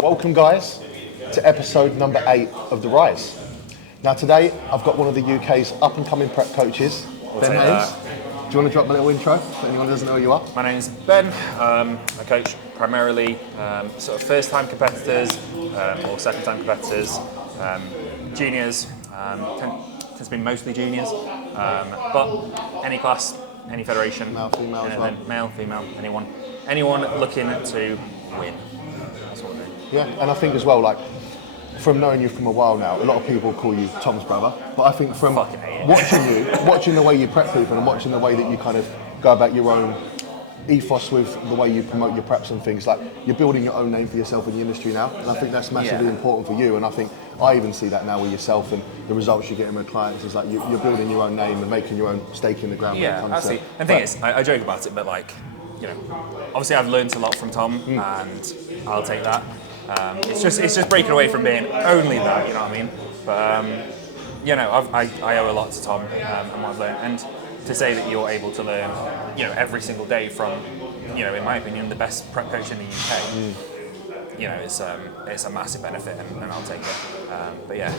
Welcome guys to episode number 8 of the Rize. Now today I've got one of the UK's up and coming prep coaches, Ben Haynes. Do you want to drop a little intro if anyone doesn't know who you are? My name's Ben. I coach primarily sort of first time competitors or second time competitors, juniors, tends to be mostly juniors, but any class, any federation, Male, female as well. Male, female, anyone looking to win. Sort of thing. Yeah, and I think as well, like, from knowing you from a while now, a lot of people call you Tom's brother, but I think from watching the way you prep people and watching the way that you kind of go about your own ethos with the way you promote your preps and things, like, you're building your own name for yourself in the industry now, and I think that's massively important for you, and I think I even see that now with yourself and the results you're getting with clients is like you're building your own name and making your own stake in the ground. Yeah, absolutely. And the thing is, I joke about it, but like, you know, obviously I've learned a lot from Tom, and I'll take that. It's just breaking away from being only that, you know what I mean? But you know, I owe a lot to Tom and what I've learned, and to say that you're able to learn, you know, every single day from, you know, in my opinion, the best prep coach in the UK. You know, it's a massive benefit, and I'll take it. But yeah,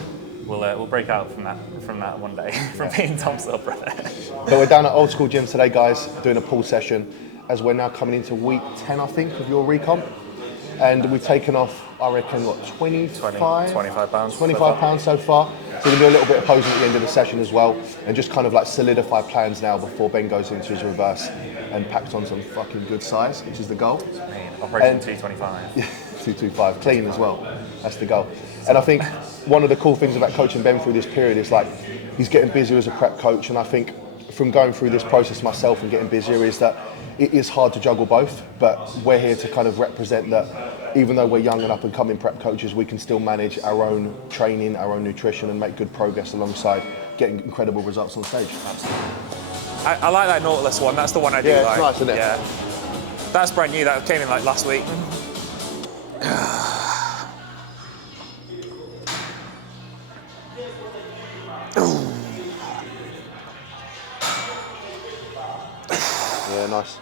we'll break out from that one day from being Tom's little brother. So we're down at Old School Gym today, guys, doing a pull session as we're now coming into week 10, I think, of your recomp. And we've taken off, I reckon, what, 25 pounds. 25 pounds so far. So we'll do a little bit of posing at the end of the session as well, and just kind of like solidify plans now before Ben goes into his reverse and packs on some fucking good size, which is the goal. Operation 225. Yeah, 225, clean as well. That's the goal. And I think one of the cool things about coaching Ben through this period is like he's getting busier as a prep coach, and I think from going through this process myself and getting busier is that it is hard to juggle both, but we're here to kind of represent that even though we're young and up and coming prep coaches, we can still manage our own training, our own nutrition, and make good progress alongside getting incredible results on stage. Absolutely. I like that Nautilus one. That's the one I do like. Yeah, it's nice, isn't it? Yeah. That's brand new. That came in like last week. Yeah, nice.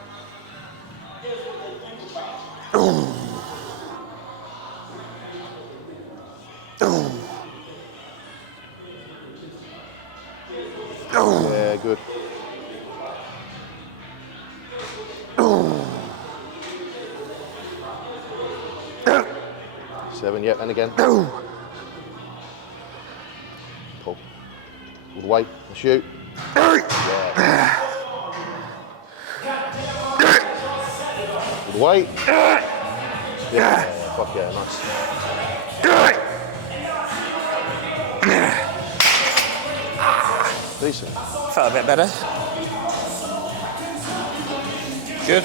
Yeah, good. Seven, yep, and again. Pull. All the way, shoot. Yeah. All the way. Yeah, fuck yeah, nice. Decent. Felt a bit better. Good.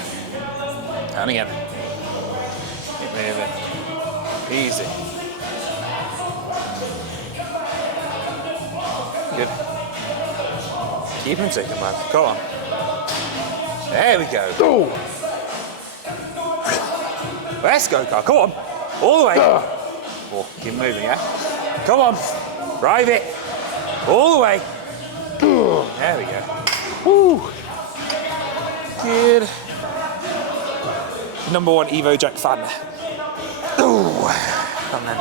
And again. Keep moving. Easy. Good. Keep him ticking, man. Go on. There we go. Go. Let's go, Carl. Come on. All the way. Oh, keep moving, yeah? Come on. Drive it. All the way. There we go. Woo. Good. Number 1 Evo Jack fan. Ooh. Come on.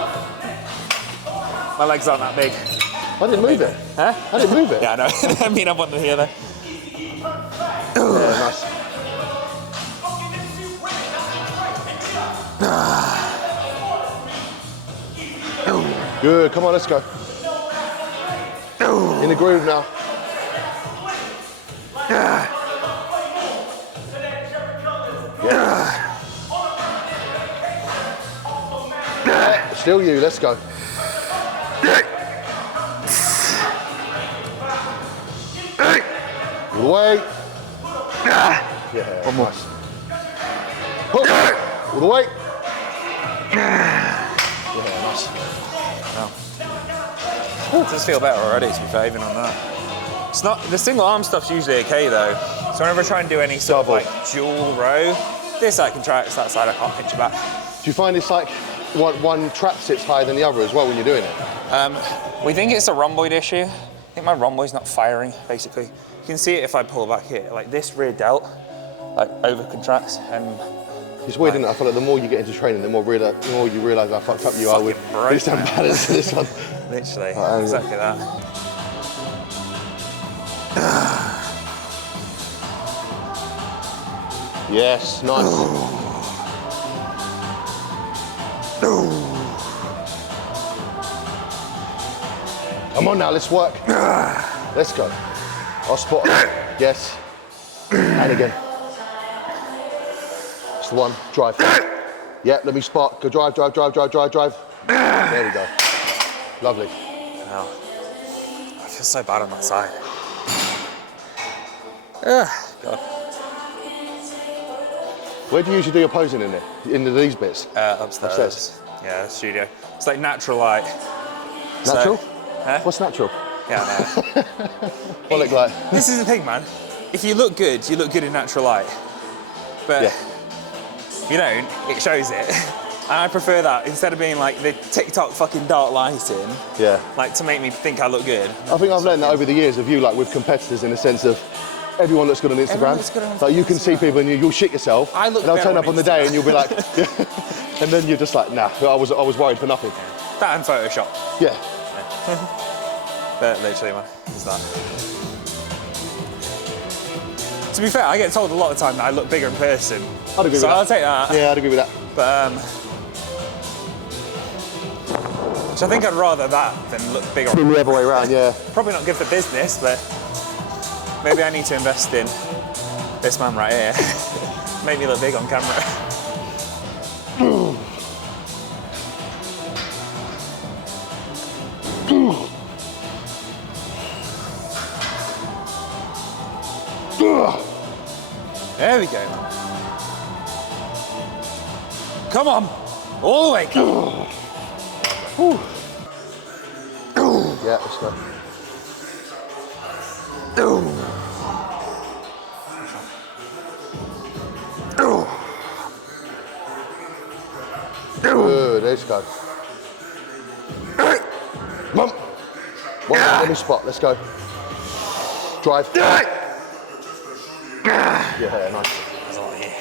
My legs aren't that big. I didn't move it. Huh? I didn't move it. Yeah, I know. I mean, I want to hear that. Yeah, nice. Good, come on, let's go. In the groove now. Yeah. Still you, let's go. All the way. Yeah, one more. All the way. Yeah, nice. It does feel better already, to be fair, even on that. It's not, the single arm stuff's usually okay though. So whenever I try and do any sort of like dual row, this side contracts, that side I can't pinch it back. Do you find it's like one trap sits higher than the other as well when you're doing it? We think it's a rhomboid issue. I think my rhomboid's not firing, basically. You can see it if I pull back here. Like this rear delt, like over contracts, and It's weird, isn't it? I feel like the more you get into training, the more you realise how fucked up you are with this balance to this one. Literally, exactly that. Yes, nice. Come on now, let's work. Let's go. I'll spot. Yes. And again. It's the one. Drive. Yeah, let me spot. Go drive. There we go. Lovely. Wow. I feel so bad on that side. God. Where do you usually do your posing in there? In these bits? Upstairs. Yeah, studio. It's like natural light. Natural? Huh? What's natural? Yeah, no. What look like? This is the thing, man. If you look good in natural light. But if you don't, it shows it. And I prefer that instead of being like the TikTok fucking dark lighting. Yeah. Like to make me think I look good. I think I've learned that over the years of you, like with competitors, in the sense of everyone looks good on Instagram. Looks good on like you can see people and you'll shit yourself. I look and I'll better turn up on the day and you'll be like, and then you're just like, nah, I was worried for nothing. That and Photoshop. Yeah. But literally, man, it's that. To be fair, I get told a lot of the time that I look bigger in person. I'd agree with that. So I'll take that. Yeah, I'd agree with that. But which I think I'd rather that than look bigger. The other way around, yeah. Probably not good for business, but maybe I need to invest in this man right here. Make me look big on camera. There we go. Come on, all the way, come on. Yeah, let's go. Good, let's go. Mum. Let me spot, let's go. Drive. Yeah, nice. That's all I get.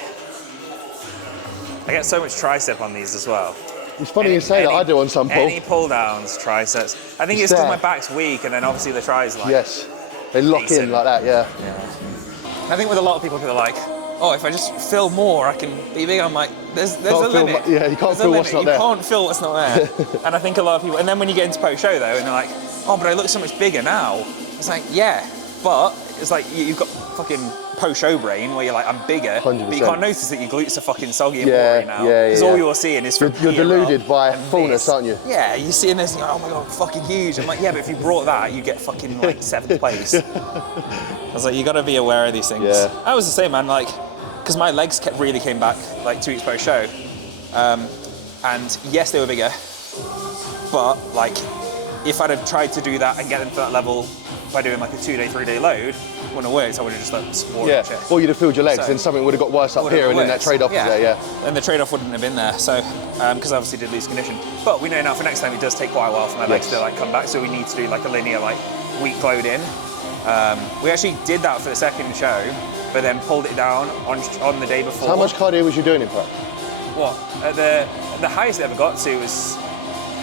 I get so much tricep on these as well. It's funny you say that, I do on some pull. Any pull downs, triceps. I think it's because my back's weak and then obviously the tris like. Yes, they lock decent. in like that, yeah. I think with a lot of people are like, oh, if I just fill more, I can be big. I'm like, there's a limit. Yeah, you can't fill what's not there. You can't fill what's not there. And I think a lot of people, and then when you get into post-show though, and they're like, oh, but I look so much bigger now. It's like, yeah, but it's like you've got fucking post-show brain where you're like, I'm bigger, 100%. but you can't notice that your glutes are fucking soggy and watery now. Because all you're seeing is from You're here deluded up by and fullness, this. aren't you? Yeah, you're seeing this and you're like, oh my God, fucking huge. I'm like, yeah, but if you brought that, you get fucking like 7th place. I was like, you gotta be aware of these things. Yeah. I was the same, man, like, because my legs really came back like 2 weeks post-show. And yes, they were bigger, but like, if I'd have tried to do that and get them to that level by doing like a 2-day, 3-day load, wouldn't have worked. I would have just like supported the chest. Or you'd have filled your legs So, and something would have got worse up here and then that trade-off is there, yeah. And the trade-off wouldn't have been there, so, because I obviously did lose condition. But we know now for next time it does take quite a while for my legs to like come back, so we need to do like a linear like week load in. We actually did that for the second show, but then pulled it down on the day before. How much cardio was you doing in prep? What? The highest I ever got to was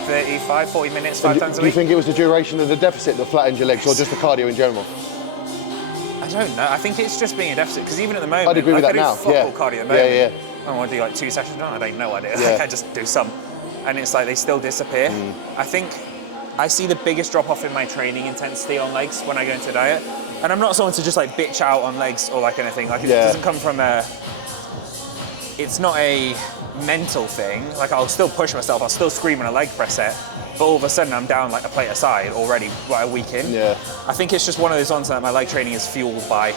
35, 40 minutes, 5 times a Do you week. think it was the duration of the deficit that flattened your legs or just the cardio in general? I don't know. I think it's just being a deficit because even at the moment, I'd agree with that now. I do fuck all cardio at the moment. Yeah. I want to do like 2 sessions. No, I don't know what I do. Yeah. Like, I just do some, and it's like they still disappear. I think I see the biggest drop off in my training intensity on legs when I go into diet, and I'm not someone to just like bitch out on legs or like anything. Like it doesn't come from a. It's not a mental thing. Like I'll still push myself. I'll still scream in a leg press set. But all of a sudden I'm down like a plate aside already, like a week in. Yeah. I think it's just one of those ones that my leg training is fueled by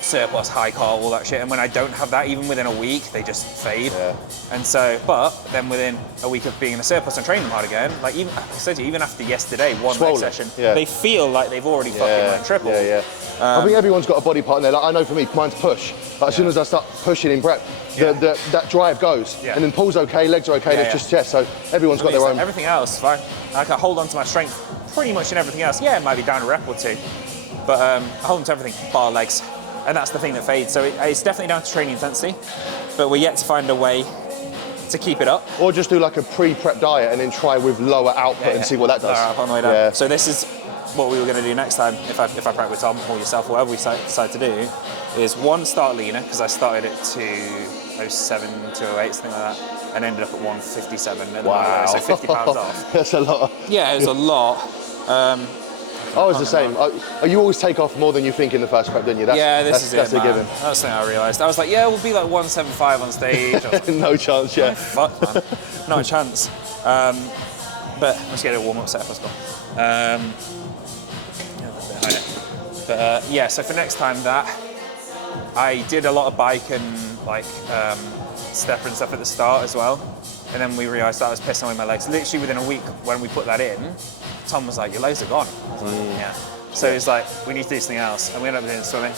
surplus, high carb, all that shit. And when I don't have that, even within a week, they just fade. Yeah. And so, but then within a week of being in a surplus and training them hard again, like even, I said to you, even after yesterday, one leg session, they feel like they've already fucking like tripled. I think everyone's got a body part in there. Like, I know for me, mine's push. Like, as soon as I start pushing in prep, that drive goes. And then pulls okay, legs are okay, and it's just chest. So everyone's got their own. Everything else, fine. Like I hold on to my strength pretty much in everything else. Yeah, it might be down a rep or two, but I hold on to everything bar legs. And that's the thing that fades. So it's definitely down to training intensity. but we're yet to find a way to keep it up. Or just do like a pre-prep diet and then try with lower output and see what that does. Lower output on the way down. So this is what we were going to do next time, if I prep with Tom or yourself or whatever we decide to do, is one, start leaner, because I started at 207, 208, something like that, and ended up at 157 at the moment, so 50 pounds off. That's a lot. Yeah, it was a lot. I was the same. You always take off more than you think in the first prep, don't you? That's a given. That's the thing I realised. I was like, yeah, we'll be like 175 on stage. No chance, yeah. Oh, fuck, man. Not a chance. But let's get a warm-up set up, let's go. Yeah, so for next time I did a lot of bike and like stepper and stuff at the start as well. And then we realised that was pissing away my legs. Literally within a week when we put that in, Tom was like, your legs are gone. I was like, yeah. So it's like, we need to do something else. And we ended up doing swimming.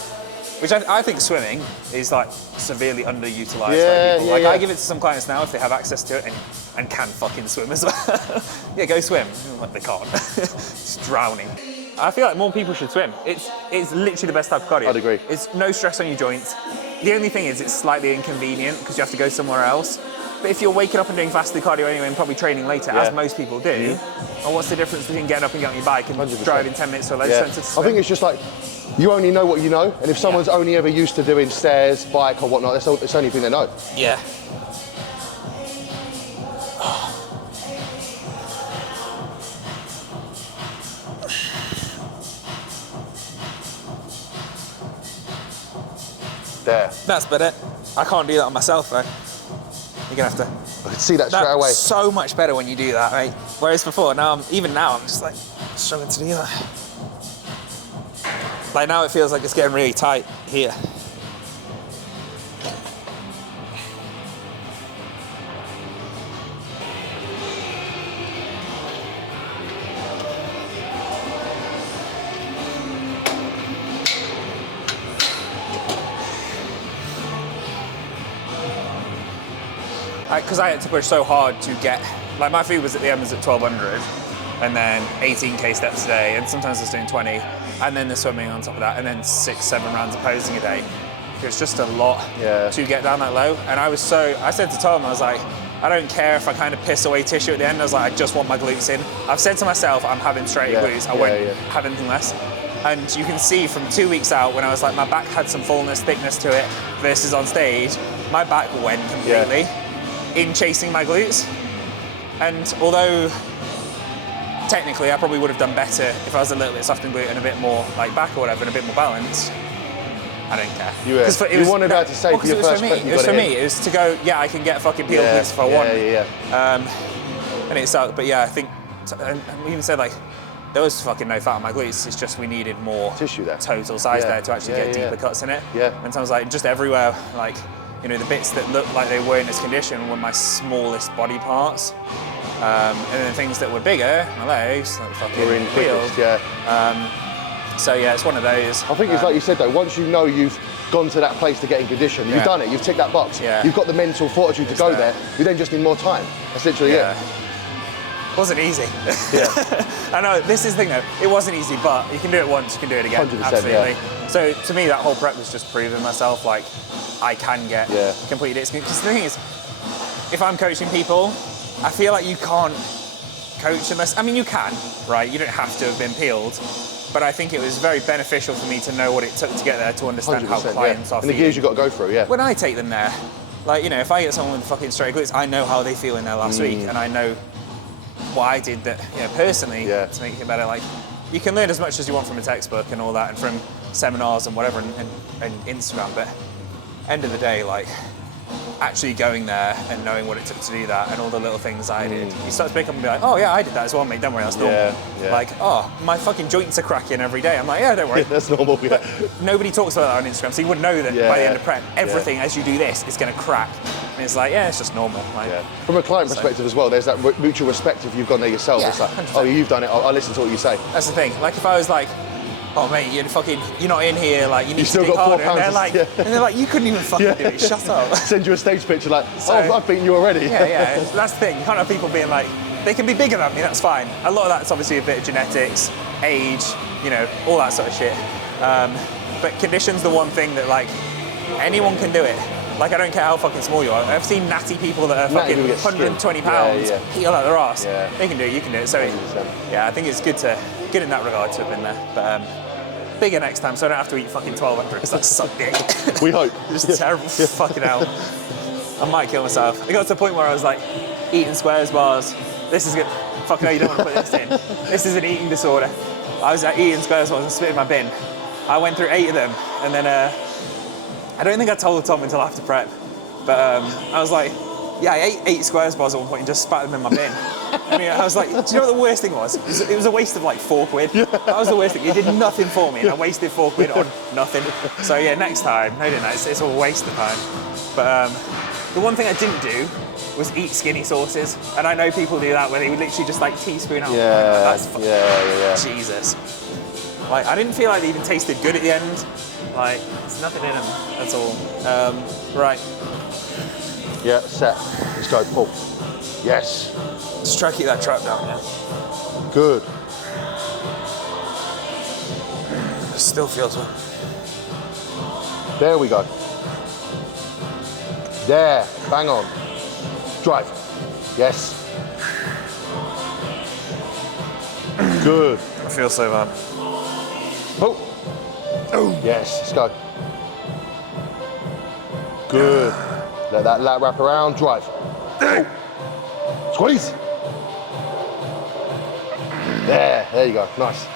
Which I think swimming is like severely underutilised by people. I give it to some clients now if they have access to it and can fucking swim as well. Yeah, go swim. Like they can't. It's drowning. I feel like more people should swim. It's literally the best type of cardio. I'd agree. It's no stress on your joints. The only thing is it's slightly inconvenient because you have to go somewhere else. But if you're waking up and doing fasted cardio anyway and probably training later, as most people do, well, what's the difference between getting up and getting on your bike and 100%. Driving 10 minutes to a load centre to swim? I think it's just like, you only know what you know, and if someone's only ever used to doing stairs, bike or whatnot, it's the only thing they know. Yeah. There. That's better. I can't do that on myself though. You're gonna have to. I can see that straight away. So much better when you do that, right? Whereas before, even now, I'm just like struggling to do that. Like now it feels like it's getting really tight here. Because I had to push so hard to get, like my food was at the end was at 1200 and then 18k steps a day, and sometimes I was doing 20, and then the swimming on top of that, and then 6-7 rounds of posing a day. It was just a lot to get down that low. And I said to Tom, I was like, I don't care if I kind of piss away tissue at the end. I was like, I just want my glutes in. I've said to myself, I'm having straight glutes. I won't have anything less. And you can see from 2 weeks out when I was like, my back had some fullness, thickness to it, versus on stage, my back went completely. In chasing my glutes. And although technically I probably would have done better if I was a little bit soft in glute and a bit more like back or whatever and a bit more balanced, I don't care. You wanted that to say for your first prep, it was for me. It was to go, I can get fucking peeled glutes if I want. And it sucked, but I think, and we even said like, there was fucking no fat on my glutes, it's just we needed more tissue there. Total size there to actually get deeper cuts in it. And so I was like, just everywhere, like, you know, the bits that looked like they weren't as conditioned were my smallest body parts. And then things that were bigger, my legs, like fucking peeled. So it's one of those. I think it's like you said though, once you know you've gone to that place to get in condition, you've done it, you've ticked that box, you've got the mental fortitude to go there, you then just need more time, essentially, It wasn't easy. I know, this is the thing though, it wasn't easy, but you can do it once, you can do it again, 100%, absolutely. So to me, that whole prep was just proving myself, like, I can get completely disciplined. Because the thing is, if I'm coaching people, I feel like you can't coach unless, I mean, you can, right? You don't have to have been peeled. But I think it was very beneficial for me to know what it took to get there, to understand how clients are feeling. And the gears you've got to go through, When I take them there, like, you know, if I get someone with fucking straight glutes, I know how they feel in their last week, and I know what I did that, you know, personally to make it better. Like, you can learn as much as you want from a textbook and all that, and from seminars and whatever, and Instagram, but end of the day, like, actually going there and knowing what it took to do that and all the little things I did, you start to pick up and be like, oh yeah, I did that as well, mate, don't worry, that's normal. Like, oh, my fucking joints are cracking every day. I'm like, yeah, don't worry. That's normal, But nobody talks about that on Instagram, so you wouldn't know that by the end of prep, everything as you do this is going to crack. And it's like, it's just normal. Like, From a client perspective as well, there's that mutual respect if you've gone there yourself. It's like, 100%. oh, you've done it, I'll listen to what you say. That's the thing. Like, if I was like, oh mate, you're not in here, like, you need still to stick got 4 harder. pounds. And they're like, you couldn't even fucking do it, shut up. Send you a stage picture like, I've beaten you already. That's the thing. You can't have people being like, they can be bigger than me, that's fine. A lot of that's obviously a bit of genetics, age, you know, all that sort of shit. But condition's the one thing that, like, anyone can do it. Like, I don't care how fucking small you are. I've seen natty people that are Natty fucking people get 120 pounds, heal out their ass. Yeah. They can do it, you can do it. So, 100%. yeah, I think it's good in that regard to have been there. But bigger next time, so I don't have to eat fucking 1,200 because that sucked dick. We hope. Just terrible fucking hell. I might kill myself. I got to the point where I was like, eating squares bars. This is good. Fuck no, you don't want to put this in. This is an eating disorder. I was eating squares bars and spitting my bin. I went through 8 of them, and then I don't think I told Tom until after prep, but I was like, yeah, I ate 8 squares bars at one point and just spat them in my bin. And I was like, do you know what the worst thing was? It was a waste of like 4 quid. That was the worst thing. It did nothing for me, and I wasted 4 quid on nothing. So yeah, next time, no, it's all a waste of time. But the one thing I didn't do was eat skinny sauces, and I know people do that where they would literally just like teaspoon out. Yeah, yeah. Jesus. Like, I didn't feel like they even tasted good at the end. Like, there's nothing in them, that's all. Right. Yeah, set. Let's go, pull. Yes. Just try to keep that trap down, yeah. Good. Still feels well. There we go. There, bang on. Drive. Yes. Good. I feel so bad. Oh. Yes, let's go. Good. Let that lat wrap around, drive. Squeeze. There you go, nice.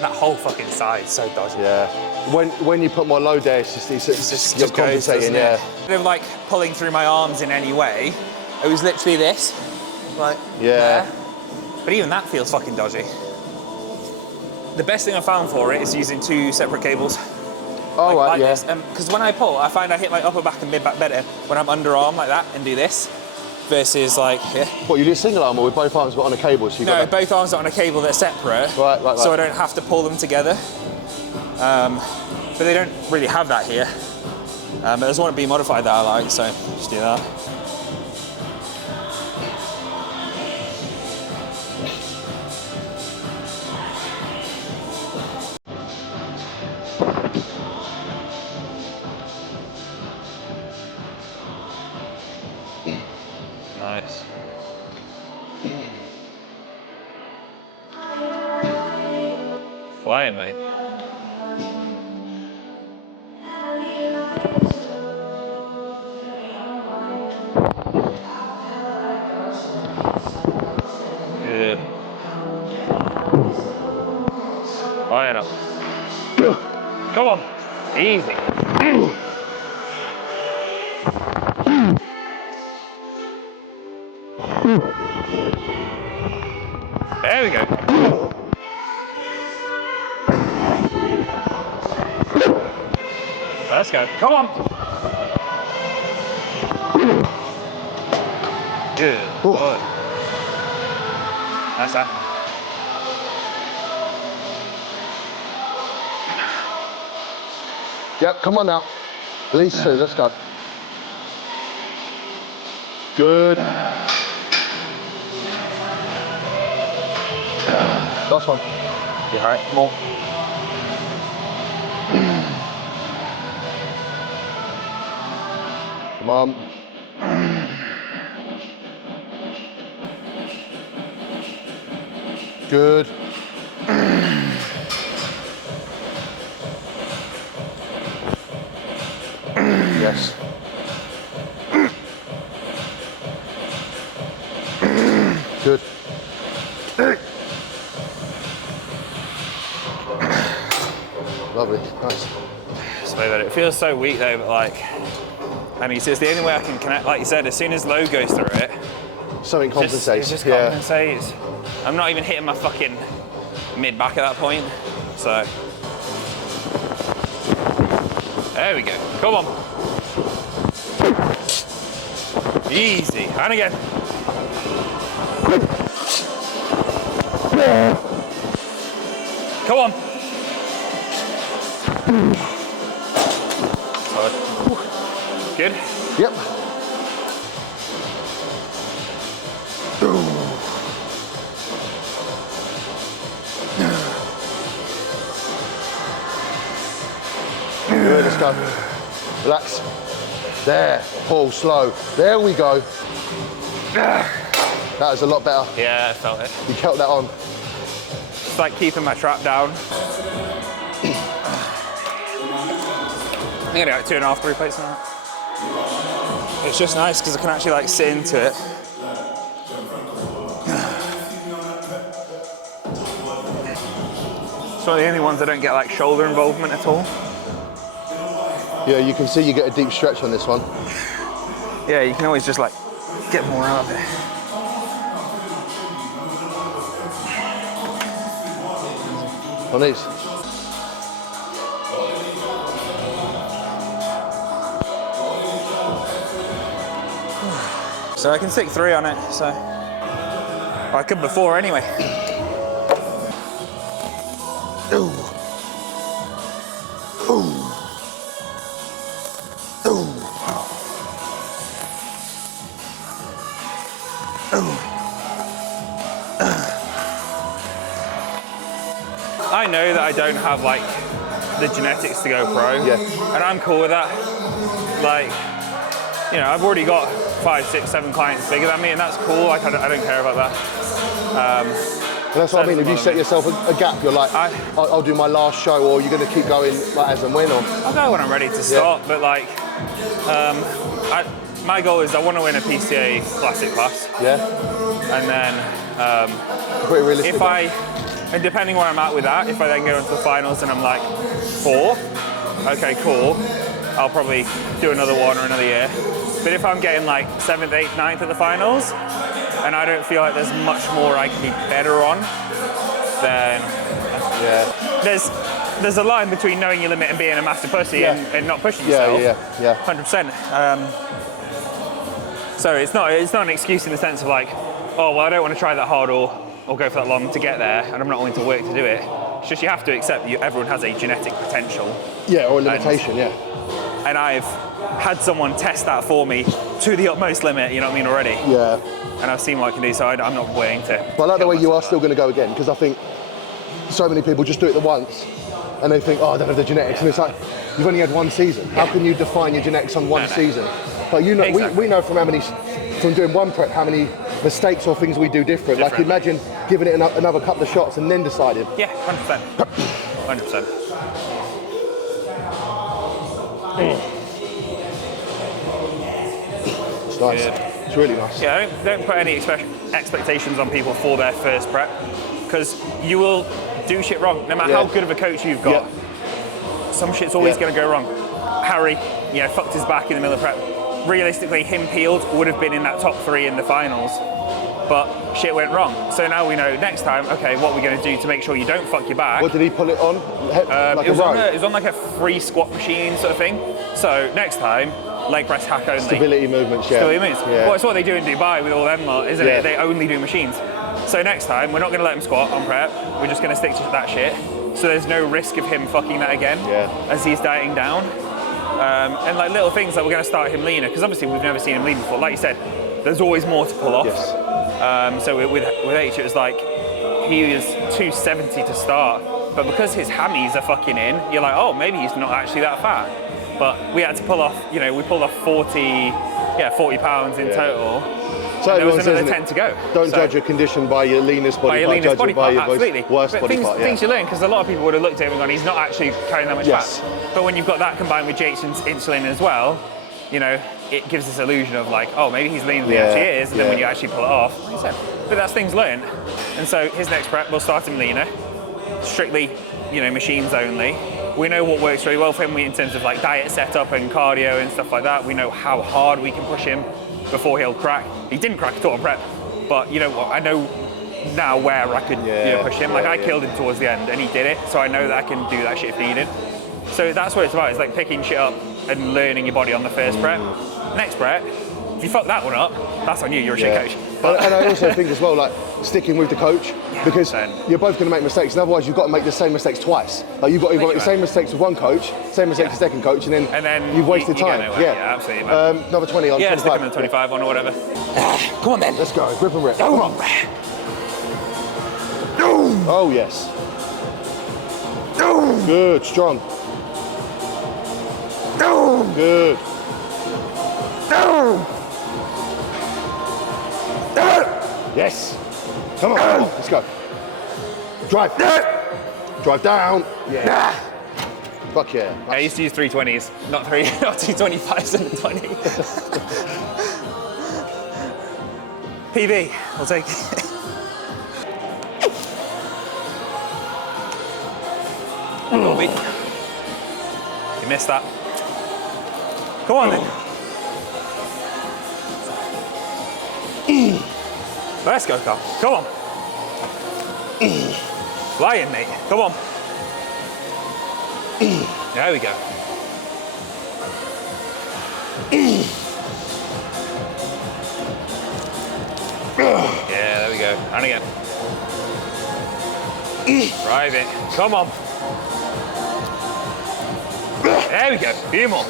That whole fucking side is so dodgy. Yeah. When you put more load there, it's just you're compensating, yeah. Instead of like pulling through my arms in any way, it was literally this. Like, yeah. there. But even that feels fucking dodgy. The best thing I found for it is using 2 separate cables. Oh, right, yeah. Because when I pull, I find I hit my upper back and mid back better when I'm underarm like that and do this, versus like here. What, you do single arm or with both arms but on a cable? So No, both arms are on a cable that's separate. Right. So I don't have to pull them together. But they don't really have that here. But there's one to be modified that I like, so just do that. Nice. Flying, mate. Good. Flying up. Come on. Easy. There we go. Let's go. Come on. Good. Good. That's that. Yep, come on now. At least 2, let's go. Good. Last one. You alright? More. Come on. Good. Yes. Good. Lovely, nice. So it feels so weak though, but like, I mean, so it's the only way I can connect. Like you said, as soon as load goes through it, Something compensates. It just compensates. I'm not even hitting my fucking mid back at that point. So there we go. Come on. Easy. And again. Come on. Solid. Good? Yep. let's go. Relax. There, pull, slow. There we go. That was a lot better. Yeah, I felt it. You kept that on. It's like keeping my trap down. I'm gonna go like 2.5, 3 plates now. It's just nice because I can actually like sit into it. It's one of the only ones I don't get like shoulder involvement at all. Yeah, you can see you get a deep stretch on this one. Yeah, you can always just like get more out of it. On these. So I can stick 3 on it, so I could before anyway. Ooh. Ooh. Ooh. I know that I don't have like the genetics to go pro, Yeah. and I'm cool with that. Like, you know, I've already got 5, 6, 7 clients bigger than me, and that's cool. Like, I don't care about that. And that's what I mean. If you set yourself a gap, you're like, I'll do my last show, or you're going to keep going like as and when, or I'll go when I'm ready to stop. But like, my goal is I want to win a PCA Classic class, yeah, and then pretty realistic. if and depending where I'm at with that, if I then go into the finals and I'm like 4, okay, cool, I'll probably do another one or another year. But if I'm getting like 7th, 8th, 9th at the finals, and I don't feel like there's much more I can be better on, then there's a line between knowing your limit and being a massive pussy and not pushing yourself. Yeah. 100%. So it's not an excuse in the sense of like, oh well, I don't want to try that hard or go for that long to get there, and I'm not willing to work to do it. It's just you have to accept that everyone has a genetic potential. Yeah, or a limitation. And I've had someone test that for me to the utmost limit, you know what I mean, already. Yeah. And I've seen what I can do, so I'm not waiting to. But I like the way you are still going to go again, because I think so many people just do it the once and they think, oh, I don't have the genetics. And it's like, you've only had one season. How can you define your genetics on one season? But you know, Exactly. we know from doing one prep how many mistakes or things we do different. Like imagine giving it another couple of shots and then deciding. Yeah, 100%. 100%. It's nice. Good. It's really nice. Yeah, don't put any expectations on people for their first prep, because you will do shit wrong. No matter how good of a coach you've got, some shit's always going to go wrong. Harry, fucked his back in the middle of prep. Realistically, him peeled would have been in that top 3 in the finals, but shit went wrong. So now we know next time, okay, what we're going to do to make sure you don't fuck your back. What did he pull it on? Like it was on like a free squat machine sort of thing. So next time, leg press hack only. Stability movements, Stability movements. Well, it's what they do in Dubai with all them lot, isn't it? They only do machines. So next time, we're not going to let him squat on prep. We're just going to stick to that shit. So there's no risk of him fucking that again as he's dieting down. And like little things like we're going to start him leaner, because obviously we've never seen him lean before. Like you said, there's always more to pull off. Yes. So with H, it was like he was 270 to start, but because his hammies are fucking in, you're like, oh, maybe he's not actually that fat. But we had to pull off, we pulled off 40 pounds in total. So there was another 10 to go. Don't judge your condition by your leanest body part, judge it by your worst body part. Things you learn, because a lot of people would have looked at him and gone, he's not actually carrying that much fat. But when you've got that combined with Jason's insulin as well, it gives this illusion of like, oh, maybe he's leaner than he actually is, and then when you actually pull it off, like I said, but that's things learned. And so his next prep, we'll start him leaner, strictly, machines only. We know what works really well for him in terms of like diet setup and cardio and stuff like that. We know how hard we can push him before he'll crack. He didn't crack at all on prep, but you know what? I know now where I could push him. Like I killed him towards the end, and he did it. So I know that I can do that shit if needed. So that's what it's about. It's like picking shit up and learning your body on the first prep. Next prep, if you fuck that one up, that's on you. You're a shit coach. And I also think as well, like sticking with the coach, because you're both going to make mistakes, and otherwise you've got to make the same mistakes twice. Like you've got to make the same mistakes with one coach, same mistakes with the second coach, and then you've wasted time. Absolutely. Another 20 on. Yeah, 25. stick him in the 25 on or whatever. Come on then. Let's go. Grip and rip. Come on. Oh yes. Good, strong. Good. Yes. Come on. Let's go. Drive. Drive down. Yeah. Fuck yeah. I used to use 320s, not 225s and a 20. PB, we'll take it. Colby. You missed that. Come on then. Let's go, Carl. Come on. Fly in, mate. Come on. There we go. Yeah, there we go. And again. Drive it. Come on. There we go. A few more.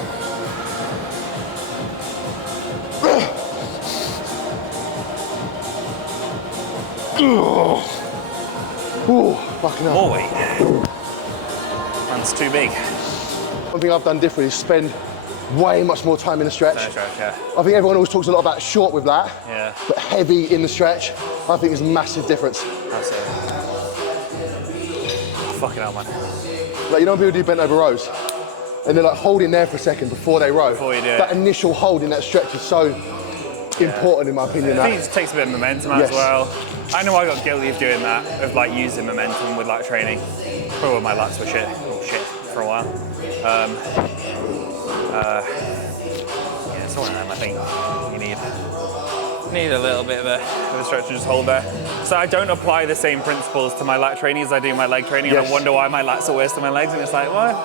Ooh, fucking hell. More weight. That's too big. One thing I've done different is spend way much more time in the stretch. No stretch, yeah. I think everyone always talks a lot about short with that, Yeah. but heavy in the stretch, I think is a massive difference. That's it. Oh, fucking hell, man. Like, you know when people do bent over rows? And they're like holding there for a second before they row. Before you do it. That initial hold in that stretch is so important in my opinion. I think it just takes a bit of momentum as well. I know I got guilty of doing that, of like using momentum with lat training. Probably when my lats were shit for a while. Yeah, it's one of them I think you need a little bit of a stretch and just hold there. So I don't apply the same principles to my lat training as I do my leg training, and I wonder why my lats are worse than my legs, and it's like, what?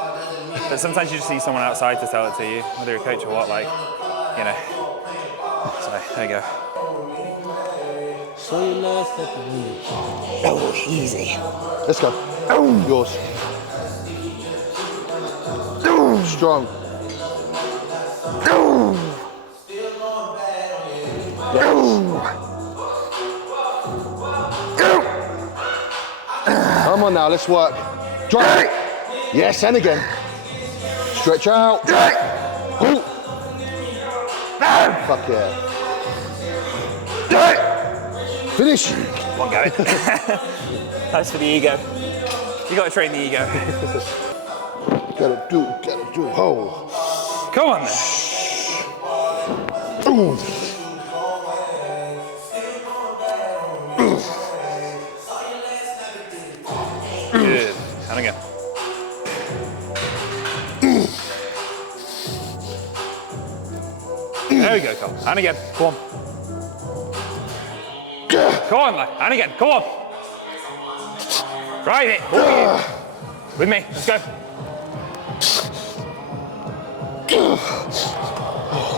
But sometimes you just need someone outside to tell it to you, whether you're a coach or what, like, you know. So, there you go. So you love that. Oh, easy. Let's go. Yours. Strong. Come on now, let's work. Drive. Yes, and again. Stretch out. Ooh. Fuck yeah. Finish. Come on, Gary. That's for the ego. You got to train the ego. Gotta do. Oh. Come on then. Ooh. Good. And again. There we go, Cole. And again. Come on. Come on, lad. And again. Come on. Drive it. With me. Let's go.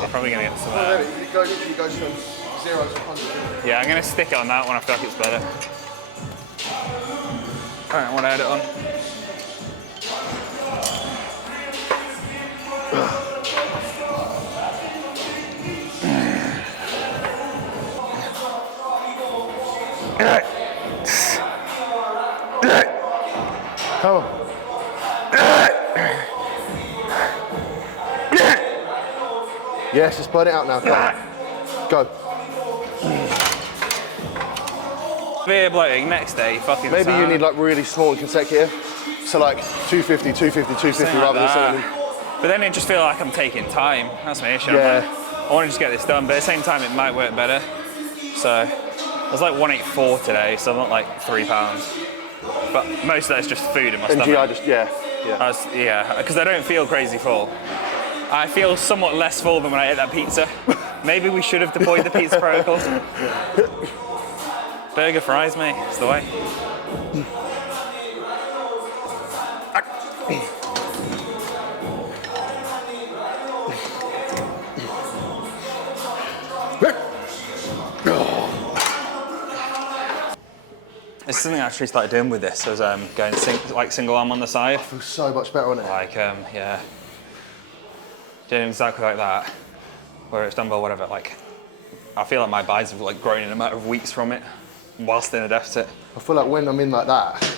Probably gonna get some. It goes from 0 to 100. Yeah, I'm gonna stick it on that one. I feel like it's better. I don't want to add it on. Come on. Yes, just burn it out now. Go. Beer bloating next day, fucking Maybe sound. you need like really small and consecutive. So like 250, 250, 250 Something rather like than that. something. But then it just feels like I'm taking time. That's my issue. Yeah. I want to just get this done, but at the same time it might work better. So I was like 184 today, so I'm not like 3 pounds. But most of that is just food in my And stomach. I just, yeah. Yeah, because I don't feel crazy full. I feel somewhat less full than when I ate that pizza. Maybe we should have deployed the pizza protocol. Burger, fries, mate. It's the way. It's something I actually started doing with this. I was going single arm on the side. Feels so much better on it. Like, yeah. Doing exactly like that. Where it's dumbbell, whatever, like, I feel like my biceps have like grown in a matter of weeks from it, whilst in a deficit. I feel like when I'm in like that,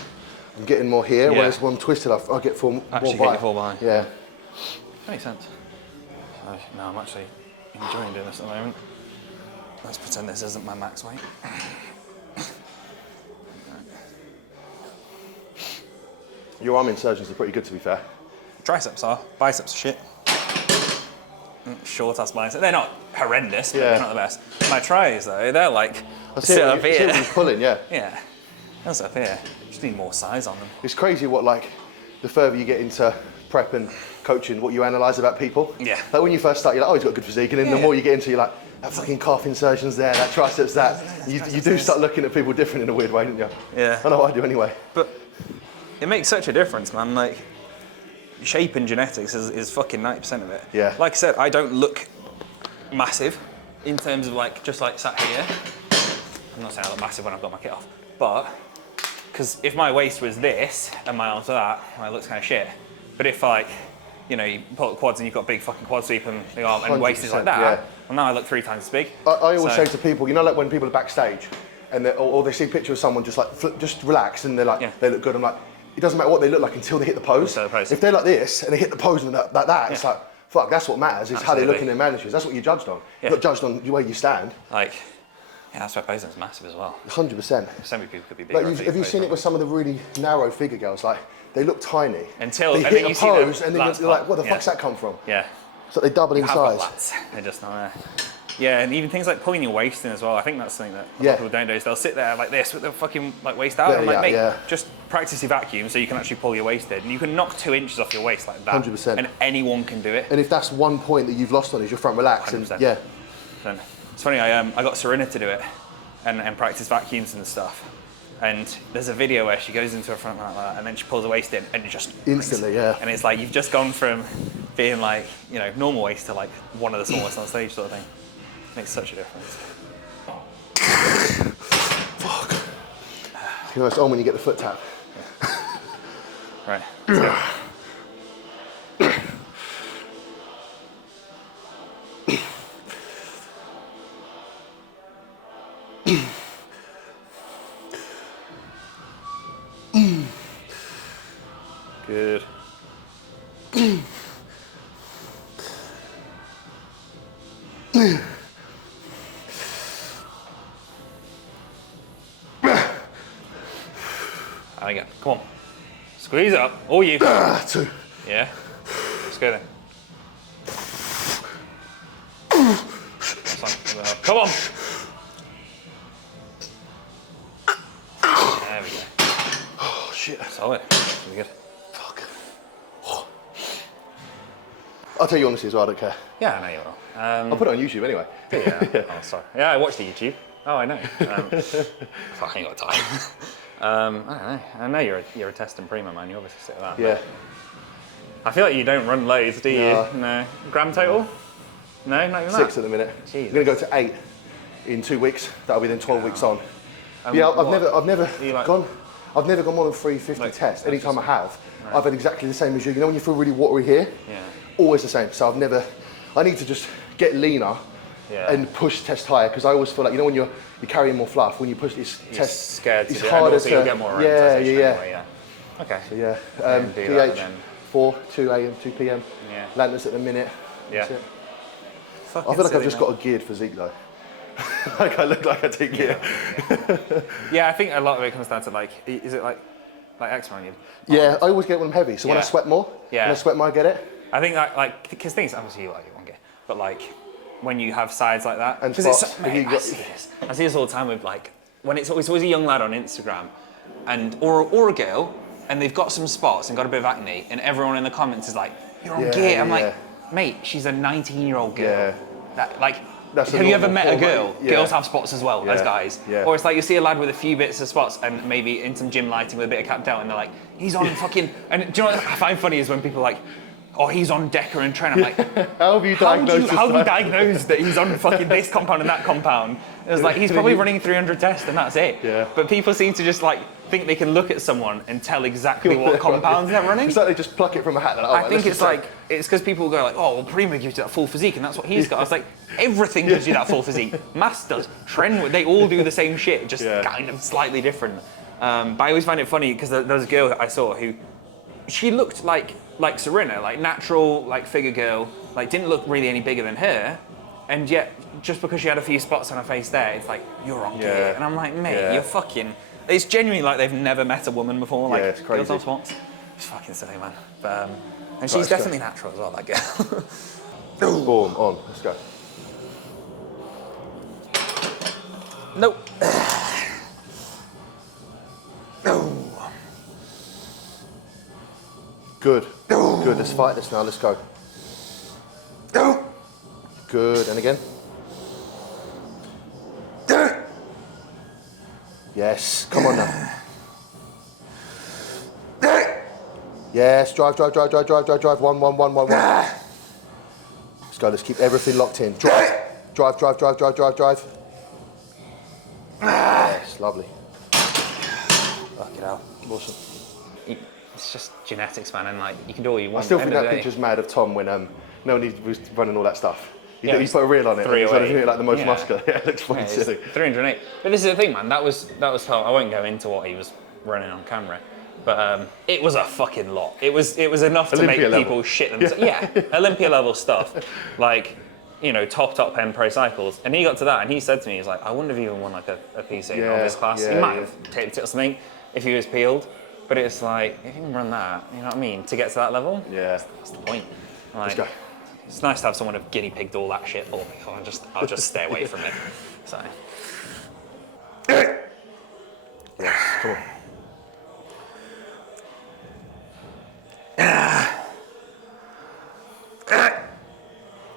I'm getting more here, whereas when I'm twisted, I get full, Actually more get your full bi. Yeah. Makes sense. No, I'm actually enjoying doing this at the moment. Let's pretend this isn't my max weight. Your arm insertions are pretty good, to be fair. Triceps are, biceps are shit. Short ass biceps. They're not horrendous, but they're not the best. My tries though, they're like sit up here. See what you're pulling, yeah. Yeah, that's up here. Just need more size on them. It's crazy what, like, the further you get into prep and coaching, what you analyse about people. Yeah. Like when you first start, you're like, oh, he's got good physique, and then the more you get into, you're like, that fucking calf insertion's there, that triceps, that. You do start looking at people different in a weird way, don't you? Yeah. I know I do anyway. But it makes such a difference, man. Like, shape and genetics is fucking 90% of it. Yeah. Like I said, I don't look massive in terms of like, just like sat here. I'm not saying I look massive when I've got my kit off, but, because if my waist was this and my arms are that, well, it looks kind of shit. But if like, you know, you pull up quads and you've got a big fucking quad sweep and the arm and waist is like that, well now I look 3 times as big. I always say to people, you know, like when people are backstage and or they see a picture of someone just like, just relax and they're like, they look good, I'm like, it doesn't matter what they look like until they hit the pose. If they're like this and they hit the pose and like that, it's like, fuck, that's what matters, is how they look in their man shoes. That's what you're judged on. You're not judged on the way you stand. Like, yeah, that's why posing's massive as well. 100%. So many people could be bigger. Like, have you seen it with some of the really narrow figure girls? Like, they look tiny. Until they hit a pose and then you're like, where the fuck's that come from? Yeah. So they double in size. They're just not there. Yeah, and even things like pulling your waist in as well. I think that's something that a lot of people don't do. Is they'll sit there like this with their fucking like waist out. I'm like, mate, just practice your vacuum so you can actually pull your waist in. And you can knock 2 inches off your waist like that. 100%. And anyone can do it. And if that's one point that you've lost on is your front relax, and yeah. And it's funny. I got Serena to do it and practice vacuums and stuff. And there's a video where she goes into her front like that, and then she pulls her waist in, and it just instantly, And it's like you've just gone from being like, you know, normal waist to like one of the smallest on stage sort of thing. Makes such a difference. Fuck. You know, it's on when you get the foot tap. Right. Let's go. Good. And again, come on. Squeeze up, all you. 2. Yeah. Let's go then. Come on. There we go. Oh shit. Solid. Really good. Fuck. I'll tell you honestly as well, I don't care. Yeah, I know you will. I'll put it on YouTube anyway. Yeah. Oh, sorry. Yeah, I watched the YouTube. Oh, I know. Fuck, I ain't got time. I don't know. I know you're a test and primo man. You obviously sit with that. Yeah. I feel like you don't run loads, do you? No. Gram total? No, not even 6 at the minute. Jesus. I'm gonna go to 8 in 2 weeks. That'll be then 12 weeks on. Yeah, I've never gone more than 350 tests. Anytime I have, I've had exactly the same as you. You know when you feel really watery here? Yeah. Always the same. So I need to just get leaner and push test higher, because I always feel like, you know, when you're carrying more fluff, when you push this test, scared it's to harder to get more anyway, Okay. So pH 4, 2 AM, 2 PM. Yeah. Lantus at the minute. Yeah. I feel like I've just got a geared physique though. Like I look like I take gear. Yeah, I think a lot of it comes down to like, is it like eczema on you? Yeah, I always get it when I'm heavy. So when I sweat more, when I sweat more, I get it. I think that, like, because things, obviously you like it one get, but like when you have sides like that, and spots, mate, I see this all the time with like, when it's always a young lad on Instagram, and or a girl, and they've got some spots and got a bit of acne, and everyone in the comments is like, you're on gear. I'm like, mate, she's a 19-year-old girl. Have you ever met a girl? Girls have spots as well as guys. Or it's like you see a lad with a few bits of spots and maybe in some gym lighting with a bit of capped out, and they're like, he's on fucking. And do you know what I find funny is when people are like, oh, he's on Deca and Tren. I'm like, how have you diagnosed that he's on fucking this compound and that compound? It was like, he's probably running 300 tests and that's it. Yeah. But people seem to just like think they can look at someone and tell exactly what compounds they're running. It's like they just pluck it from a hat. Like, I think it's like, it's because people go like, oh, well, Prima gives you that full physique and that's what he's got. I was like, everything gives you that full physique. Mass does, Tren, they all do the same shit, just kind of slightly different. But I always find it funny because there was a girl that I saw who, she looked like like Serena, like natural, like figure girl, like didn't look really any bigger than her, and yet just because she had a few spots on her face there, it's like you're on gear, and I'm like, mate, you're fucking. It's genuinely like they've never met a woman before. Like, it's crazy. girls on spots. It's fucking silly, man. But, and she's definitely natural as well, that girl. Boom, on. Let's go. Nope. No. Good. Good. Let's fight this now. Let's go. Good. And again. Yes. Come on now. Yes. Drive. One. Let's go. Let's keep everything locked in. Drive. Yes. Lovely. Fuck it out. Awesome. It's just genetics, man, and like you can do all you want. I still think that picture's mad of Tom when when he was running all that stuff. He put a reel on it. He's like the most muscular. Yeah, it looks fucking silly. 308. But this is the thing, man. That was I won't go into what he was running on camera, but it was a fucking lot. It was enough to make people shit themselves. Yeah, Olympia level stuff, like top end pro cycles. And he got to that, and he said to me, he's like, I wouldn't have even won like a PC in this class. He might have taped it or something if he was peeled. But it's like, if you can run that, you know what I mean, to get to that level, that's the point. Like, let's go. It's nice to have someone who've guinea pigged all that shit for me. I'll just stay away from it. So. Yes, come on.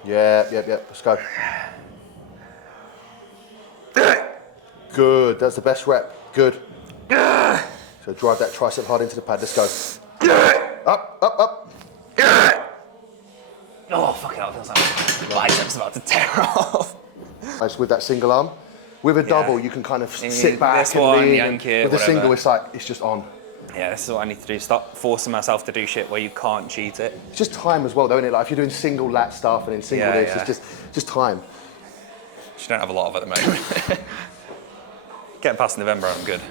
Yeah, let's go. Good, that's the best rep. Good. So drive that tricep hard into the pad. Let's go. Up. Oh, fuck it, that feels like my biceps about to tear off. Nice with that single arm. With a double, you can kind of sit back this one, and lean. yank it, with a single, it's just on. Yeah, this is what I need to do. Stop forcing myself to do shit where you can't cheat it. It's just time as well, though, isn't it? Like if you're doing single lat stuff and then single this, it's just time. Which you don't have a lot of at the moment. Getting past November, I'm good.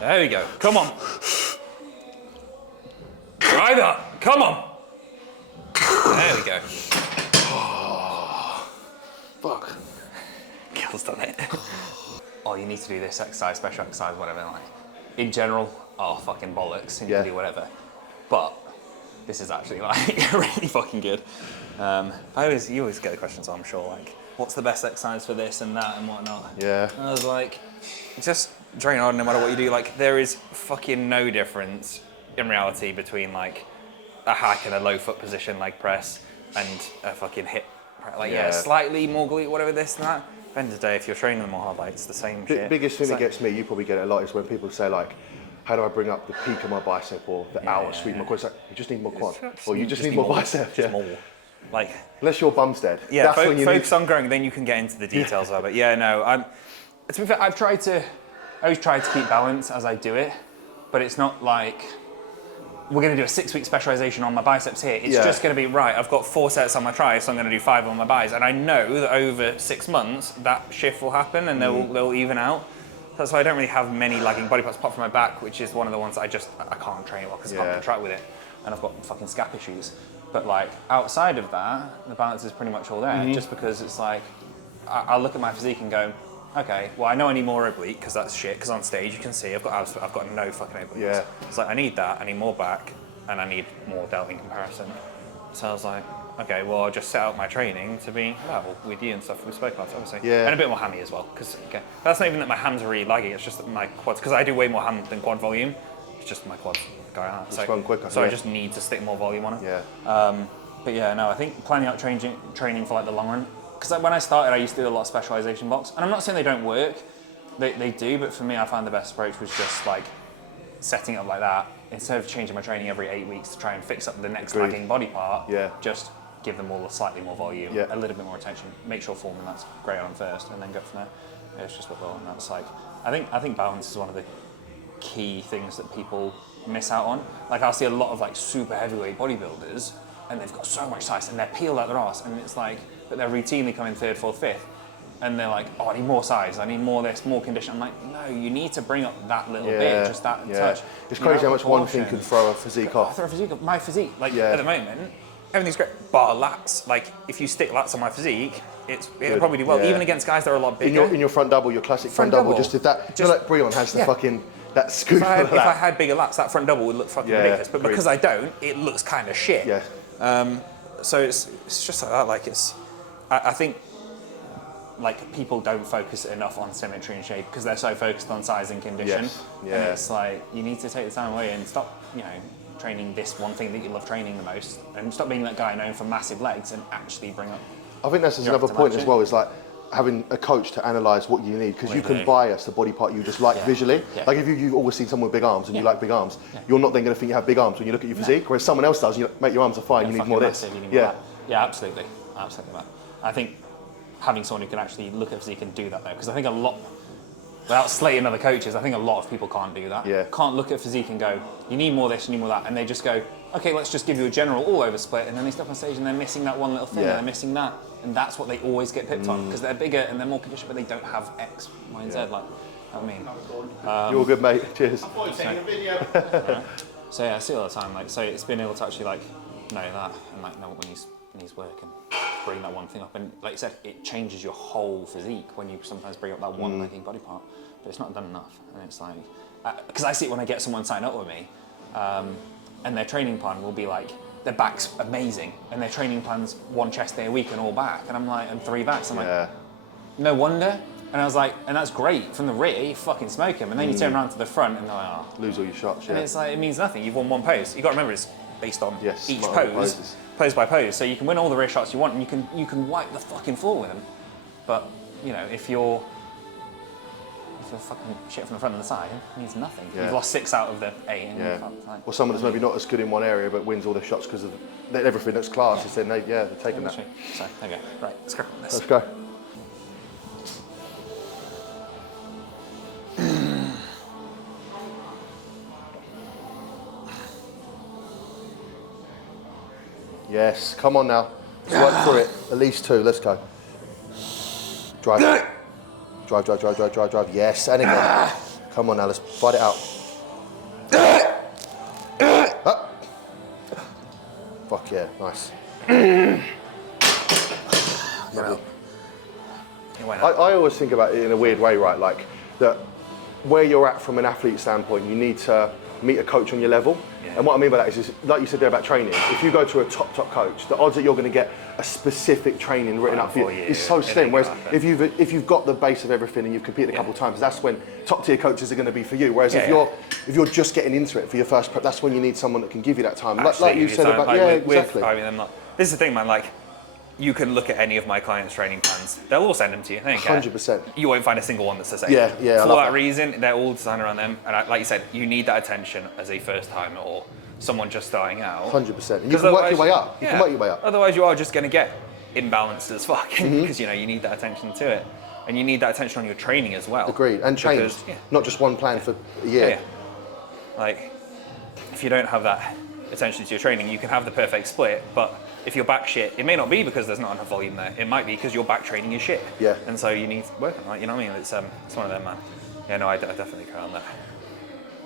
There we go. Come on. Try that. Come on. There we go. Fuck. Gil's done it. Oh, you need to do this exercise, special exercise, whatever. Like, in general, fucking bollocks, and you can do whatever. But this is actually like really fucking good. You always get the question, so I'm sure, like, what's the best exercise for this and that and whatnot? Yeah. And I was like, just train hard no matter what you do. Like, there is fucking no difference in reality between like a hack and a low foot position leg press and a fucking hip. Like, slightly more glute, whatever this and that. At the end of the day, if you're training them more hard, like, it's the same shit. Biggest thing that gets me, you probably get it a lot, is when people say like, how do I bring up the peak of my bicep or the outer sweep of my quad? It's like, you just need more quad. Or you just need more bicep. Just more. Like, unless your bum's dead. Yeah, that's when you focus on growing, then you can get into the details of it. Yeah, no, to be fair, I always try to keep balance as I do it, but it's not like, we're going to do a 6-week specialization on my biceps here. It's just going to be, right, I've got 4 sets on my tri, so I'm going to do 5 on my bis. And I know that over 6 months, that shift will happen and they'll even out. That's why I don't really have many lagging body parts apart from my back, which is one of the ones that I can't train well because I can't contract with it. And I've got fucking scap issues. But like, outside of that, the balance is pretty much all there, just because it's like, I look at my physique and go, okay, well, I know I need more oblique because that's shit. Because on stage, you can see I've got no fucking obliques. Yeah. It's like, I need that, I need more back, and I need more delt in comparison. So I was like, okay, well, I'll just set out my training to be level with you and stuff we spoke about, obviously. Yeah. And a bit more hammy as well, because that's not even that my hams are really laggy. It's just that my quads, because I do way more ham than quad volume. It's just my quads go out. Run quicker. So I just need to stick more volume on it. Yeah. But yeah, no, I think planning out training for like the long run because when I started, I used to do a lot of specialization blocks, and I'm not saying they don't work, they do, but for me, I found the best approach was just like setting up like that, instead of changing my training every 8 weeks to try and fix up the next lagging body part, just give them all a slightly more volume, a little bit more attention, make sure form and that's great on first, and then go from there. It's just what well, and that's like, I think balance is one of the key things that people miss out on. Like I'll see a lot of like super heavyweight bodybuilders, and they've got so much size, and they're peeled out their arse, and it's like, but they're routinely coming third, fourth, fifth, and they're like, oh, I need more size, I need more this, more condition. I'm like, no, you need to bring up that little bit, just that touch. It's crazy how much one thing can throw a physique off. Throw a physique off. My physique, like at the moment, everything's great, bar lats. Like if you stick lats on my physique, it'll probably do well, even against guys that are a lot bigger. In your front double, your classic front double, just did that. You know, like Breon has the fucking, that scoop. If I had bigger lats, that front double would look fucking ridiculous. But because I don't, it looks kind of shit. So it's just like that. Like I think like people don't focus enough on symmetry and shape because they're so focused on size and condition. And it's like you need to take the time away and stop, training this one thing that you love training the most, and stop being that guy known for massive legs and actually bring up. I think that's another point as well. Is like having a coach to analyse what you need, because you can bias the body part you just like visually. Like if you've always seen someone with big arms and you like big arms, you're not then going to think you have big arms when you look at your physique, whereas someone else does, mate, your arms are fine, you need more of this. Yeah, absolutely. Absolutely. I think having someone who can actually look at physique and do that though, because I think a lot, without slating other coaches, I think a lot of people can't do that. Can't look at physique and go, you need more this, you need more that, and they just go, okay, let's just give you a general all-over split, and then they step on stage and they're missing that one little thing, and they're missing that, and that's what they always get pipped on, because they're bigger and they're more conditioned, but they don't have X, Y, and Z. Like, I mean, you're good, mate. Cheers. So yeah, I see it all the time. Like, so it's being able to actually like know that and like know when he's working, bring that one thing up, and like you said, it changes your whole physique when you sometimes bring up that one lagging body part, but it's not done enough, and it's like, because I see it when I get someone sign up with me. And their training plan will be like, their back's amazing, and their training plan's one chest day a week and all back, and I'm like, and 3 backs. I'm like, no wonder. And I was like, and that's great from the rear, you fucking smoke him, and then you turn around to the front and they're like, oh. Lose all your shots. And it's like, it means nothing. You've won one pose. You got to remember, it's based on each pose, pose by pose. So you can win all the rear shots you want, and you can wipe the fucking floor with them. But if you're fucking shit from the front and the side, it means nothing. You've lost 6 out of the 8. And or someone that's maybe not as good in one area but wins all the shots because of everything that's class. Is then they're taking that. So there you go. Right, let's go. Let's go. Yes, come on now. Let's work through it. At least 2. Let's go. Drive. Drive. Yes, and again. Come on now, let's fight it out. Up. Fuck yeah, nice. I always think about it in a weird way, right? Like that, where you're at from an athlete standpoint, you need to meet a coach on your level. And what I mean by that is, like you said there about training, if you go to a top coach, the odds that you're going to get a specific training written up for you is so slim. Whereas if you've got the base of everything and you've competed a couple of times, that's when top tier coaches are going to be for you. Whereas if you're just getting into it for your first prep, that's when you need someone that can give you that time. Like you said about exactly. This is the thing, man. Like, you can look at any of my clients' training plans. They'll all send them to you. They don't care. 100%. You won't find a single one that's the same. Yeah. For that reason, they're all designed around them. And like you said, you need that attention as a first timer or someone just starting out. 100%. You can work your way up. You can work your way up. Otherwise, you are just going to get imbalanced as fuck because you need that attention to it, and you need that attention on your training as well. Agreed. And change. Not just one plan for a year. Like, if you don't have that attention to your training, you can have the perfect split, but if your back shit, it may not be because there's not enough volume there. It might be because your back training is shit. Yeah. And so you need to work on that. You know what I mean? It's one of them, man. Yeah, no, I definitely agree on that.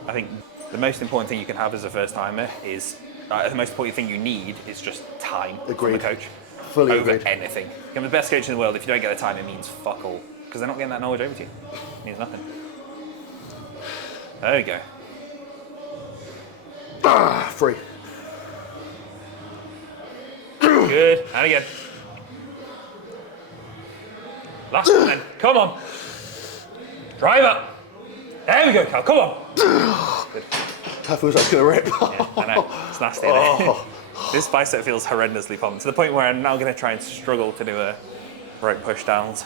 I think the most important thing you can have as a first timer is the most important thing you need is just time from the coach. Fully over agreed. anything. You're the best coach in the world. If you don't get the time, it means fuck all because they're not getting that knowledge over to you. It means nothing. There you go. 3. Good. And again. Last one then. Come on. Drive up. There we go, Cal. Come on. Good. That feels like it's going to rip. Yeah, I know. It's nasty, isn't it? This bicep feels horrendously pumped to the point where I'm now going to try and struggle to do a rope push downs.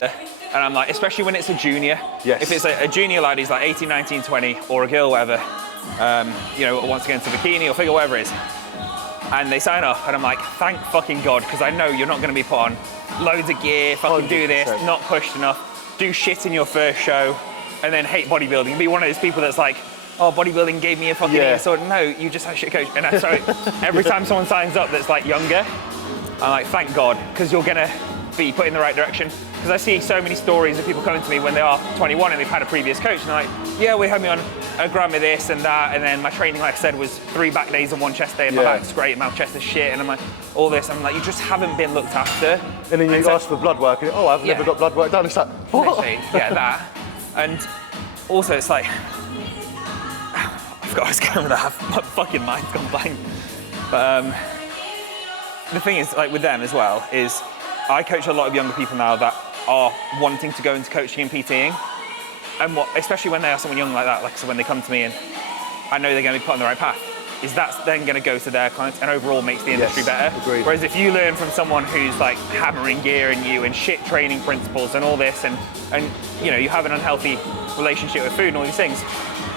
And I'm like, especially when it's a junior. Yes. If it's a junior lad who's like 18, 19, 20, or a girl, whatever, wants to get into bikini or figure, whatever it is, and they sign up, and I'm like, thank fucking God, because I know you're not going to be put on loads of gear, fucking 100%. Do this, not pushed enough, do shit in your first show, and then hate bodybuilding. Be one of those people that's like, oh, bodybuilding gave me a fucking ear. So no, you just had a shit coach. And so every time someone signs up that's like younger, I'm like, thank God, because you're going to be put in the right direction. Because I see so many stories of people coming to me when they are 21 and they've had a previous coach, and they're like, yeah, we had me on a gram of this and that, and then my training, like I said, was 3 back days and 1 chest day, and my back's great, and my chest is shit, and I'm like, all this. I'm like, you just haven't been looked after. And then you ask for blood work, and I've never got blood work done. It's like, what? Yeah, that. And also, it's like, I've got to go with that. My fucking mind's gone blank. But the thing is, like with them as well, is I coach a lot of younger people now that are wanting to go into coaching and PTing, and especially when they are someone young like that, like so when they come to me and I know they're going to be put on the right path, is that's then going to go to their clients and overall makes the industry better. Agreed. Whereas if you learn from someone who's like hammering gear in you and shit training principles and all this, and you have an unhealthy relationship with food and all these things,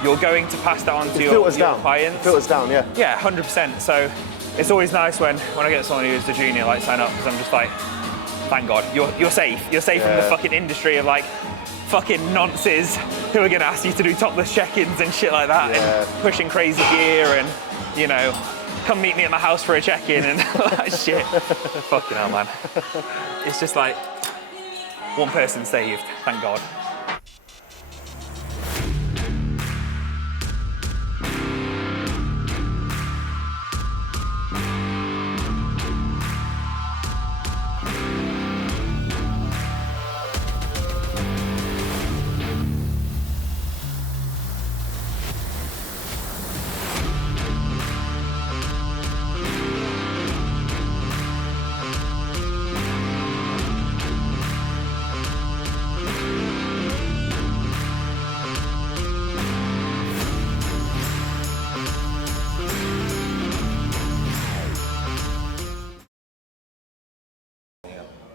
you're going to pass that on to your clients. It filters down, yeah. Yeah, 100%. So it's always nice when I get someone who's a junior like sign up, because I'm just like, thank God, you're safe. You're safe from the fucking industry of like fucking nonces who are gonna ask you to do topless check-ins and shit like that, and pushing crazy gear, and come meet me at my house for a check-in and all that shit. Fucking hell, man. It's just like one person saved, thank God.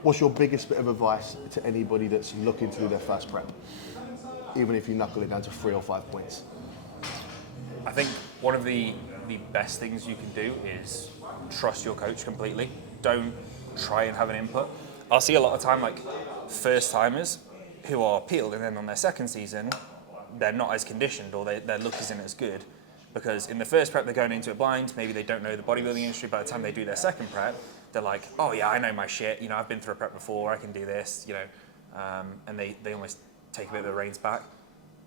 What's your biggest bit of advice to anybody that's looking to do their first prep, even if you knuckle it down to 3 or 5 points? I think one of the best things you can do is trust your coach completely. Don't try and have an input. I'll see a lot of time like first timers who are peeled, and then on their second season, they're not as conditioned, or their look isn't as good. Because in the first prep, they're going into it blind. Maybe they don't know the bodybuilding industry. By the time they do their second prep, they're like, oh yeah, I know my shit. I've been through a prep before. I can do this. And they almost take a bit of the reins back.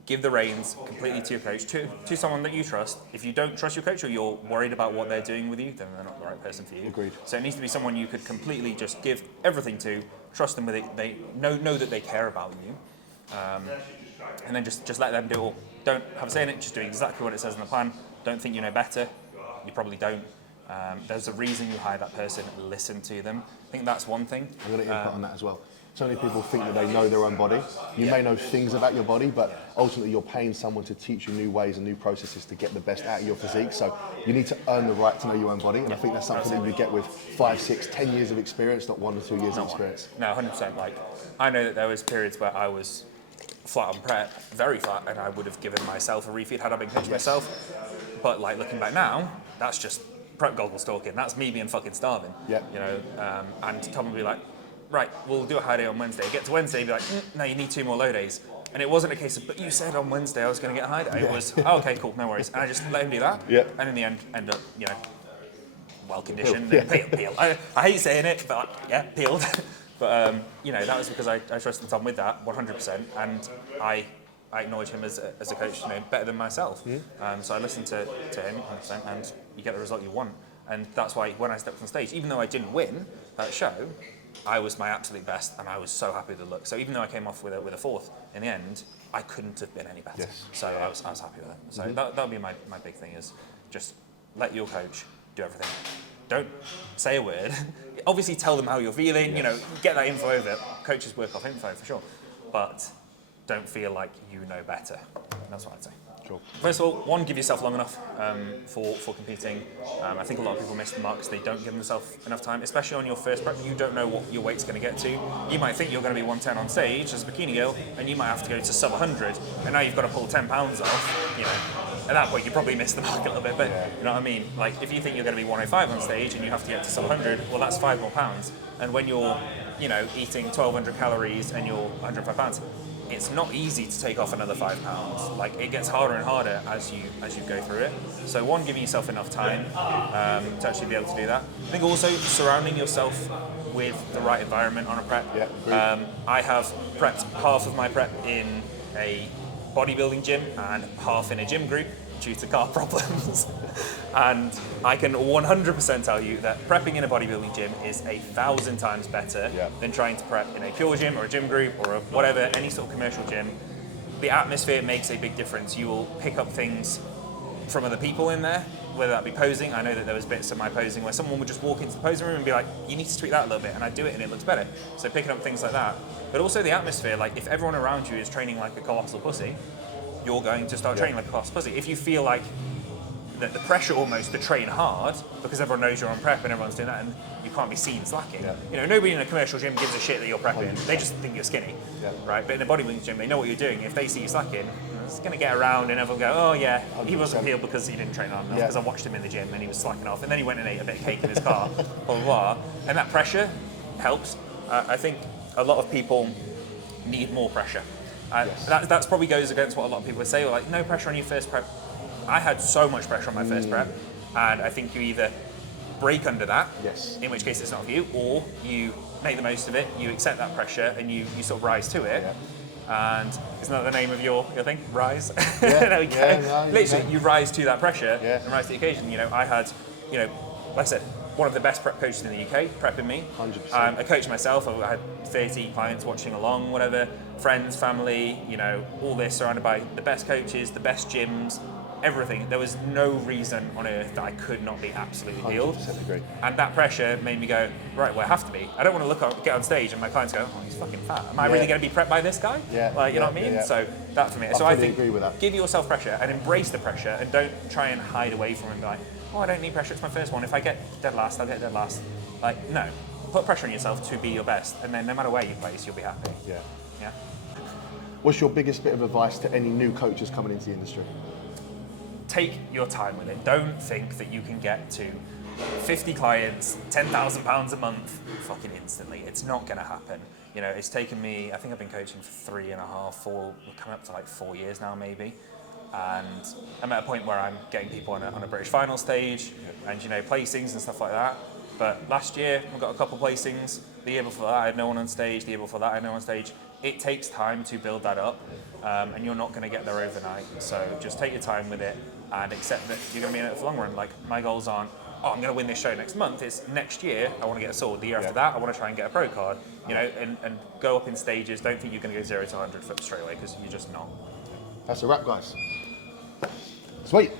Give the reins completely to your coach, to someone that you trust. If you don't trust your coach, or you're worried about what they're doing with you, then they're not the right person for you. Agreed. So it needs to be someone you could completely just give everything to, trust them with it. They know that they care about you, and then just let them do it all. Don't have a say in it. Just do exactly what it says in the plan. Don't think you know better. You probably don't. There's a reason you hire that person. Listen to them. I think that's one thing. I'm going to input on that as well. So many people think that they know their own body. You may know things about your body, but ultimately you're paying someone to teach you new ways and new processes to get the best out of your physique. So you need to earn the right to know your own body. And I think that's something that you get with 5, 6, 10 years of experience, not 1 or 2 years of experience. No, 100%. Like, I know that there was periods where I was flat on prep, very flat, and I would have given myself a refeed had I been coaching myself. But like looking back now, that's just prep goggles talking. That's me being fucking starving. Yeah. And Tom would be like, right, we'll do a high day on Wednesday. Get to Wednesday, be like, no, you need 2 more low days. And it wasn't a case of, but you said on Wednesday I was going to get a high day. It was, oh, okay, cool, no worries. And I just let him do that. Yeah. And in the end up, well conditioned, peeled. I hate saying it, but yeah, peeled. But that was because I trusted Tom with that 100%, and I acknowledge him as a coach, better than myself. So I listened to him 100%, and you get the result you want. And that's why when I stepped on stage, even though I didn't win that show, I was my absolute best, and I was so happy with the look. So even though I came off with a 4th in the end, I couldn't have been any better. Yes. So I was happy with it. So that would be my big thing, is just let your coach do everything. Don't say a word. Obviously tell them how you're feeling, get that info over. Coaches work off info for sure. But don't feel like you know better. That's what I'd say. Cool. First of all, one, give yourself long enough for competing. I think a lot of people miss the mark because they don't give themselves enough time, especially on your first prep. You don't know what your weight's going to get to. You might think you're going to be 110 on stage as a bikini girl, and you might have to go to sub 100, and now you've got to pull 10 pounds off. You know, at that point you probably miss the mark a little bit, but you know what I mean? Like if you think you're going to be 105 on stage and you have to get to sub 100, well that's 5 more pounds. And when you're, you know, eating 1,200 calories and you're 105 pounds, it's not easy to take off another 5 pounds. Like it gets harder and harder as you go through it. So one, giving yourself enough time to actually be able to do that. I think also surrounding yourself with the right environment on a prep. Yeah, I have prepped half of my prep in a bodybuilding gym and half in a gym group due to car problems. And I can 100% tell you that prepping in a bodybuilding gym is 1,000 times better than trying to prep in a pure gym or a gym group or a whatever, any sort of commercial gym. The atmosphere makes a big difference. You will pick up things from other people in there, whether that be posing. I know that there was bits of my posing where someone would just walk into the posing room and be like, you need to tweak that a little bit, and I do it and it looks better. So picking up things like that. But also the atmosphere, like if everyone around you is training like a colossal pussy, you're going to start training like a colossal pussy. If you feel like the pressure almost to train hard because everyone knows you're on prep and everyone's doing that and you can't be seen slacking. You know, nobody in a commercial gym gives a shit that you're prepping. 100%. They just think you're skinny, right? But in a bodybuilding gym, they know what you're doing. If they see you slacking, it's going to get around and everyone go, oh yeah, 100%. He wasn't healed because he didn't train hard enough because I watched him in the gym and he was slacking off and then he went and ate a bit of cake in his car, blah, blah, blah. And that pressure helps. I think a lot of people need more pressure. That probably goes against what a lot of people would say, like no pressure on your first prep. I had so much pressure on my first prep, and I think you either break under that, in which case it's not for you, or you make the most of it, you accept that pressure, and you sort of rise to it. And isn't that the name of your thing? Rise? There we go. Literally, you rise to that pressure and rise to the occasion. You know, I had, you know, like I said, one of the best prep coaches in the UK prepping me. 100%. I coached myself. I had 30 clients watching along, whatever, friends, family, you know, all this surrounded by the best coaches, the best gyms, everything. There was no reason on earth that I could not be absolutely healed. 100% agree. And that pressure made me go, right, well, I have to be. I don't want to get on stage and my clients go, oh, he's fucking fat. Am I really going to be prepped by this guy? Like, you know what I mean? So that for me. So I think agree with that. Give yourself pressure and embrace the pressure and don't try and hide away from it and be like, oh, I don't need pressure, it's my first one. If I get dead last, I'll get dead last. Like, no. Put pressure on yourself to be your best, and then no matter where you place, you'll be happy. Yeah. What's your biggest bit of advice to any new coaches coming into the industry? Take your time with it. Don't think that you can get to 50 clients, £10,000 a month fucking instantly. It's not going to happen. You know, it's taken me, I think I've been coaching for 3.5, 4, we're coming up to like 4 years now maybe. And I'm at a point where I'm getting people on a British final stage and, you know, placings and stuff like that. But last year, we got a couple placings. The year before that, I had no one on stage. The year before that, I had no one on stage. It takes time to build that up, and you're not going to get there overnight. So just take your time with it and accept that you're going to be in it for the long run. Like, my goals aren't, oh, I'm going to win this show next month. It's next year, I want to get a sword. The year after that, I want to try and get a pro card. You know, and go up in stages. Don't think you're going to go 0 to 100 straight away, because you're just not. That's a wrap, guys. Sweet.